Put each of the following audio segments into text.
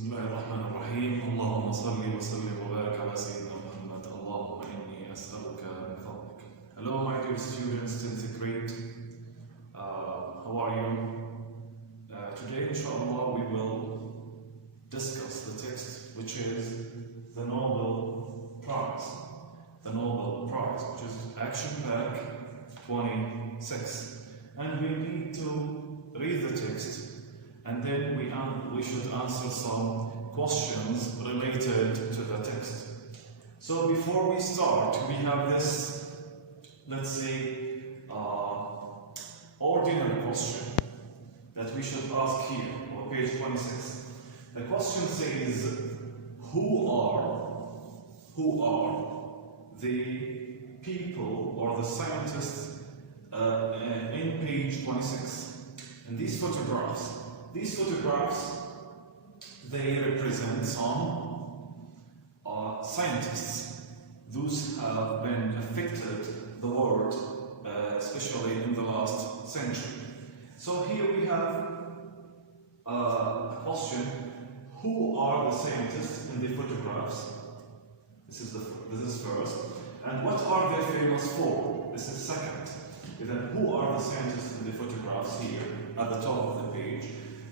بسم الله الرحمن الرحيم. اللهم صل وسلم وبارك على سيدنا محمد. اللهم إني أسألك من فضلك. Hello my dear students, 10th grade. How are you? Today inshallah we will discuss the text which is the Nobel Prize. The Nobel Prize, which is Action Pack 26. And we need to read the text and then we should answer some questions related to the text. So before we start, we have this, let's say, ordinary question that we should ask here on page 26. The question says, who are the people or the scientists in page 26? In these photographs, they represent some scientists. Those have been affected the world, especially in the last century. So here we have a question: who are the scientists in the photographs? This is first. And what are they famous for? This is second. And then who are the scientists in the photographs here at the top of the page?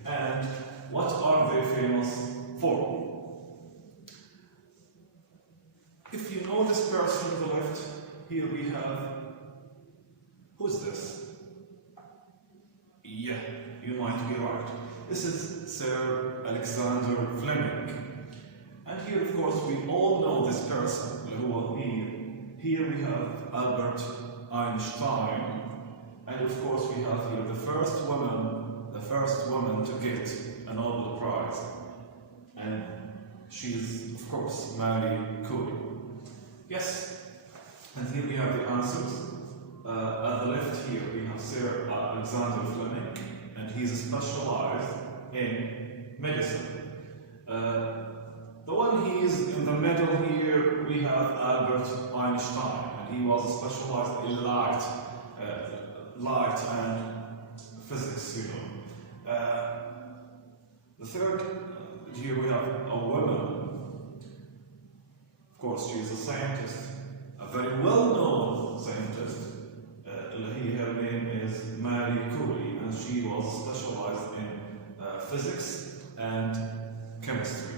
And what are they famous for? If you know this person on the left, here we have, who's this? Yeah, you might be right. This is Sir Alexander Fleming. And here, of course, we all know this person who are here. Here we have Albert Einstein. And of course, we have here the first woman to get a Nobel Prize. And she's, of course, Marie Curie. Yes. And here we have the answers. At the left here, we have Sir Alexander Fleming, and he's specialized in medicine. The one he is in the middle here, we have Albert Einstein, and he was specialized in light and physics, you know. The third, here we have a woman. Of course, she is a scientist, a very well-known scientist. Her name is Marie Curie, and she was specialized in physics and chemistry.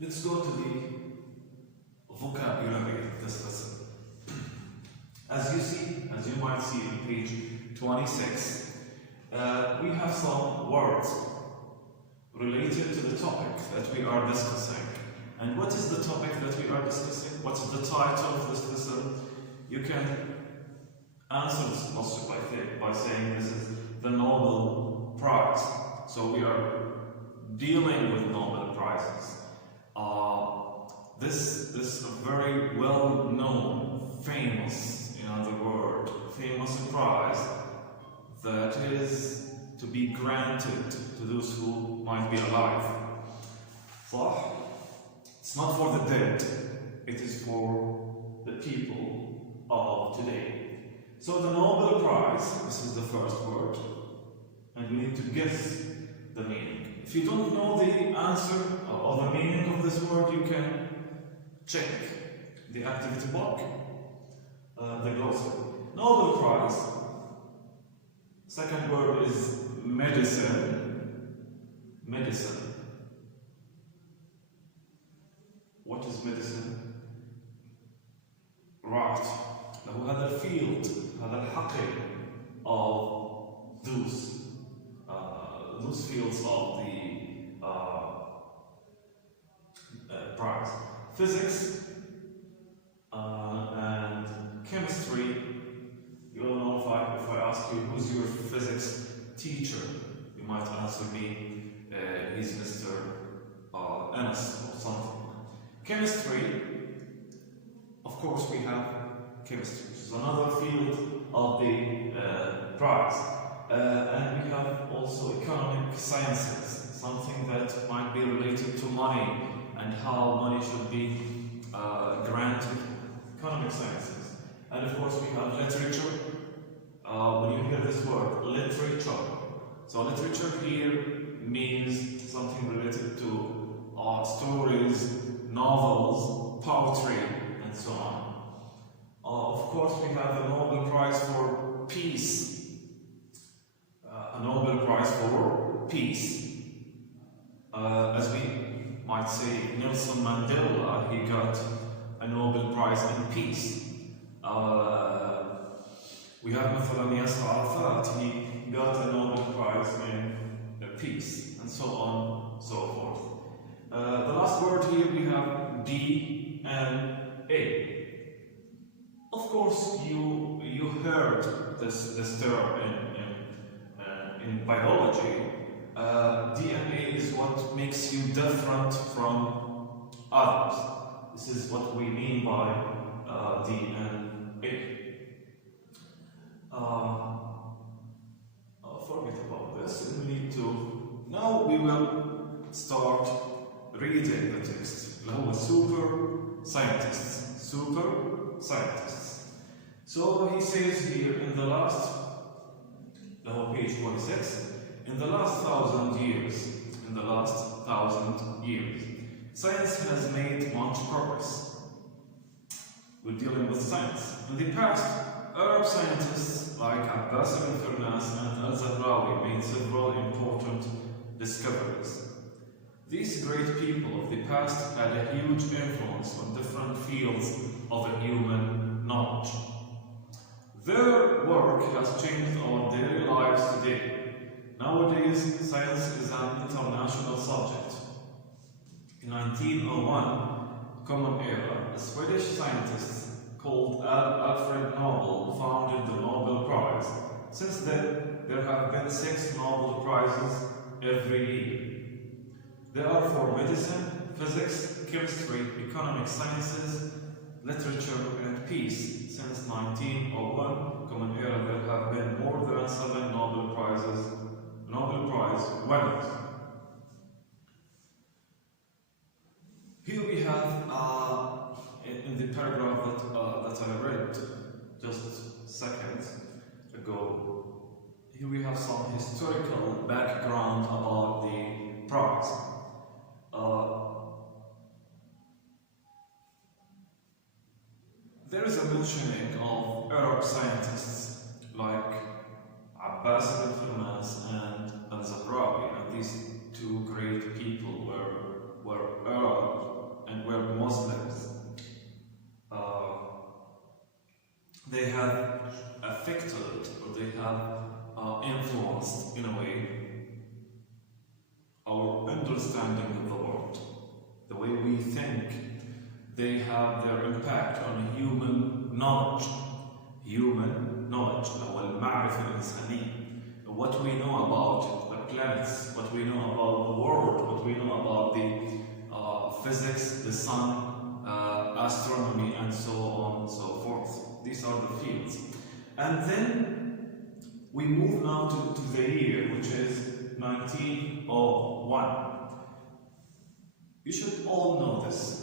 Let's go to the vocabulary of this lesson. As you might see on page 26, we have some words related to the topic that we are discussing. And what is the topic that we are discussing? What's the title of this lesson? You can answer this question by saying this is the Nobel Prize. So we are dealing with Nobel Prizes. This is a very well-known, famous, in other words, famous prize that is to be granted to those who might be alive. So, it's not for the dead, it is for the people of today. So the Nobel Prize, this is the first word, and we need to guess the meaning. If you don't know the answer or the meaning of this word, you can check the activity book, the glossary. Nobel Prize. Second word is medicine. Medicine. What is medicine? Right. Now هذا الفيلد, هذا الحقل of those fields of the prize. Physics and chemistry. You all know if I ask you who's your physics teacher, you might answer me, he's Mr. Anas or something. Chemistry, of course, we have chemistry, which is another field of the prize. And we have also economic sciences, something that might be related to money and how money should be granted. Economic sciences. And of course, we have literature. When you hear this word, literature. So literature here means something related to stories, novels, poetry, and so on. Of course, we have the Nobel Prize for Peace. A Nobel Prize for Peace. As we might say, Nelson Mandela, he got a Nobel Prize in Peace. We have مثلا Yasser Arafat, he got a Nobel Prize in Peace, and so on and so forth. The last word here we have D and A. Of course, you heard this term in biology. DNA is what makes you different from others. This is what we mean by DNA. Forget about this. We need to. Now we will start reading the text. Super scientists. Super scientists. So he says here in the last, page 26, in the last 1,000 years, science has made much progress. We're dealing with science. In the past, Arab scientists like Abbas ibn Firnas and al-Zahrawi made several important discoveries. These great people of the past had a huge influence on different fields of human knowledge. Their work has changed our daily lives today. Nowadays, science is an international subject. In 1901, Common Era, a Swedish scientist called Alfred Nobel founded the Nobel Prize. Since then, there have been 6 Nobel Prizes every year. They are for medicine, physics, chemistry, economic sciences, literature, and peace. Since 1901, Common Era, there have been more than 7 Nobel Prize winners. Here we have, in the paragraph that I read just seconds ago, here we have some historical background about the prize. There is a mentioning of Arab scientists like Abbas ibn Firnas and al-Zahrawi, and these 2 great people were Arab and were Muslims. They have affected, or they have influenced, in a way, our understanding of the world, the way we think. They have their impact on human knowledge, أو المعرفة الإنسانية, what we know about the planets, what we know about the world, what we know about the physics, the sun, astronomy, and so on and so forth. These are the fields. And then we move now to the year, which is 1901. You should all know this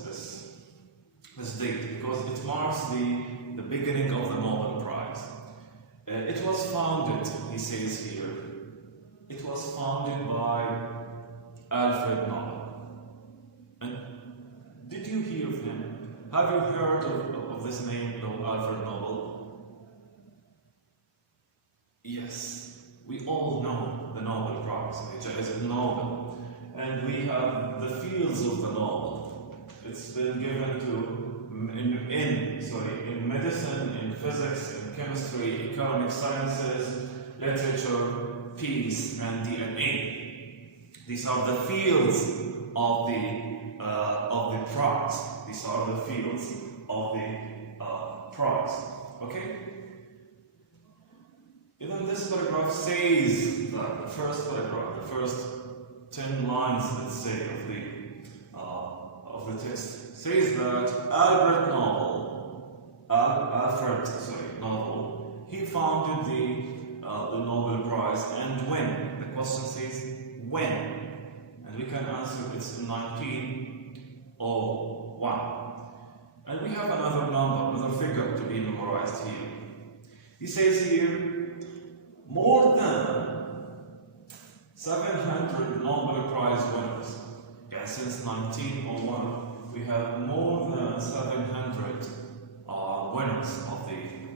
date, because it marks the beginning of the Nobel Prize. It was founded, he says here, it was founded by Alfred Nobel. And did you hear of him? Have you heard of this name, Alfred Nobel? Yes, we all know the Nobel Prize, Jائزة Nobel. And we have the fields of the Nobel. It's been given to in medicine, in physics, in chemistry, economic sciences, literature, peace, and DNA. These are the fields of the prize. These are the fields of the prize. Okay? Even this paragraph says that the first paragraph, the first 10 lines, let's say, of the text, says that Alfred Nobel, he founded the Nobel Prize, and when? The question says when, and we can answer it's in 1901. And we have another number, another figure to be memorized here. He says here more than 700 Nobel Prize winners. Yeah, since 1901, we have more than 700 winners of the